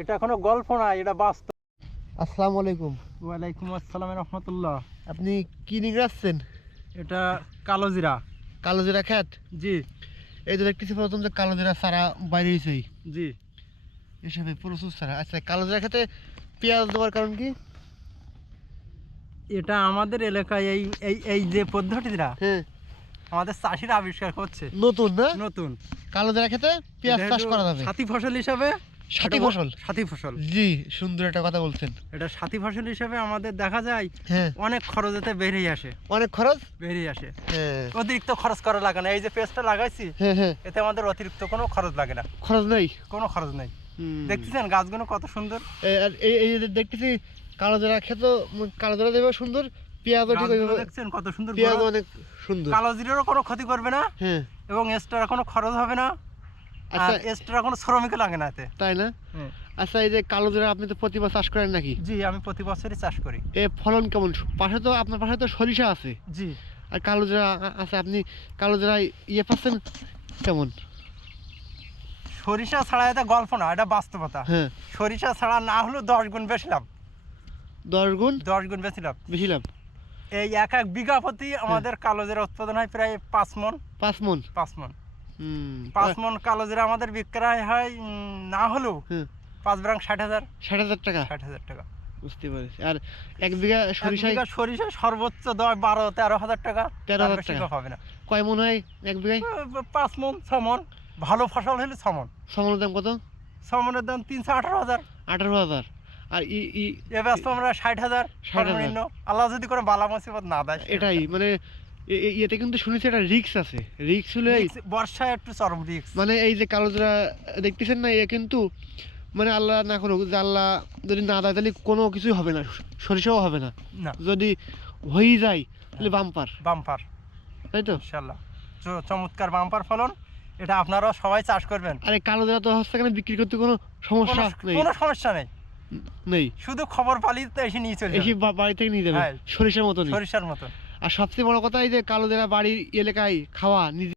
এটা কোনো গল্প না, এটা বাস্তব। আসসালামু আলাইকুম। ওয়ালাইকুম আসসালাম রহমতুল্লাহ। আপনি কি নিয়ে যাচ্ছেন? এটা কালোজিরা। কালোজিরা খেত? জি এই যে দেখতেছি প্রথম যে কালোজিরা চারা বাইরে হয়েছে, জি। এসবে প্রচুর চারা। আচ্ছা, কালোজিরা খেতে পেঁয়াজ দেওয়ার কারণ কি? এটা আমাদের এলাকায় এই এই এই যে পদ্ধতিটা হ্যাঁ, আমাদের চাষিরা আবিষ্কার করছে। নতুন না? নতুন। কালোজিরা খেতে পেঁয়াজ চাষ করা যাবে সাথী ফসল হিসাবে। সাথী ফসল? সাথী ফসল, জি, সুন্দর একটা কথা বলছেন। এটা সাথী ফসল হিসাবে আমাদের দেখা যায় হ্যাঁ, অনেক খরচেতে বেরিয়ে আসে। অনেক খরচ? বেরিয়ে আসে, হ্যাঁ অতিরিক্ত খরচ করা লাগে না। এই যে পেস্টটা লাগাইছি, হ্যাঁ হ্যাঁ, এতে আমাদের অতিরিক্ত কোনো খরচ লাগে না। খরচ নেই? কোনো খরচ নেই। হুম। দেখতেছেন গাছগুলো কত সুন্দর। আর এই যে দেখতেছি কালোজিরা খেতে, কালোজিরা দেবে সুন্দর, পেঁয়াজও ঠিক গাছগুলো ওইভাবে, দেখছেন কত সুন্দর। পেঁয়াজ অনেক সুন্দর। কালো জিরারও কোনো ক্ষতি করবে না, হ্যাঁ। এবং এক্সট্রা কোনো খরচ হবে না, আচ্ছা, আর এক্সট্রা কোনো শ্রমিকও লাগে না এতে। তাই না? আচ্ছা, এই যে কালোজিরা আপনি তো প্রতিবার চাষ করেন নাকি? জি, আমি প্রতি বছরই চাষ করি। এ ফলন কেমন? পাশে তো আপনার পাশে তো সরিষা আছে, জি। আর কালোজিরা আছে, আপনি কালোজিরা ইয়ে পাচ্ছেন কেমন? সরিষা ছাড়া এটা গল্প না, এটা বাস্তবতা। হ্যাঁ, সরিষা ছাড়া না হলেও 10 গুণ বেশিলাম। 10 গুণ 10 গুণ বেশিলাম। বেশি লাভ? এই এক এক বিঘা প্রতি আমাদের কালো জিরা উৎপাদন হয় প্রায় 5 মণ। 5 মণ? 5 মণ। হুম, 5 মণ কালো জিরা আমাদের বিক্রয় হয় না হলেও হ্যাঁ, 5 ব্রাং 60,000। 60,000 টাকা? 60,000 টাকা। বুঝতে পারছি। আর 1 বিঘা সরিষায়? 1 বিঘা সরিষা সর্বোচ্চ 12-13,000 টাকা। 13,000 বেশি টাকা হবে না। কয় মণ হয় 1 বিঘায়? 5 মণ 6 মণ। ভালো ফসল হলে 6 মণ। সমনের দাম কত? 6 মণের দাম 318,000। 18,000। আর এ ব্যস্ত আমরা 60,000 সর্বনিম্ন, আল্লাহ যদি কোনো বালা মুসিবত না দেয়। এটাই মানে এতে কিন্তু শুনেছি একটা রিস্ক আছে। রিস্ক হলে বর্ষায় একটু চরম রিস্ক। মানে এই যে কালোজিরা দেখতেছেন না, এ কিন্তু মানে আল্লাহ না করুক, যে আল্লাহ যদি না দেয় তাহলে কোনো কিছুই হবে না, সরিষাও হবে না। না, যদি হয়ে যায় তাহলে বাম্পার, বাম্পার। তাই তো? ইনশাআল্লাহ চমৎকার বাম্পার ফলন। এটা আপনারাও সবাই চাষ করবেন। আরে কালোজিরা তো হচ্ছে এখানে বিক্রি করতে কোনো সমস্যা নেই? কোনো সমস্যা নেই, নেই। শুধু খবর পালি তো এসে নিয়ে চলে এসে যাবে। বাড়ি থেকে নিয়ে যাবে, হ্যাঁ। সরিষার মতনই। সরিষার মতো। আর সবচেয়ে বড় কথা এই যে কালোজিরা বাড়ির এলাকায় খাওয়া নিজে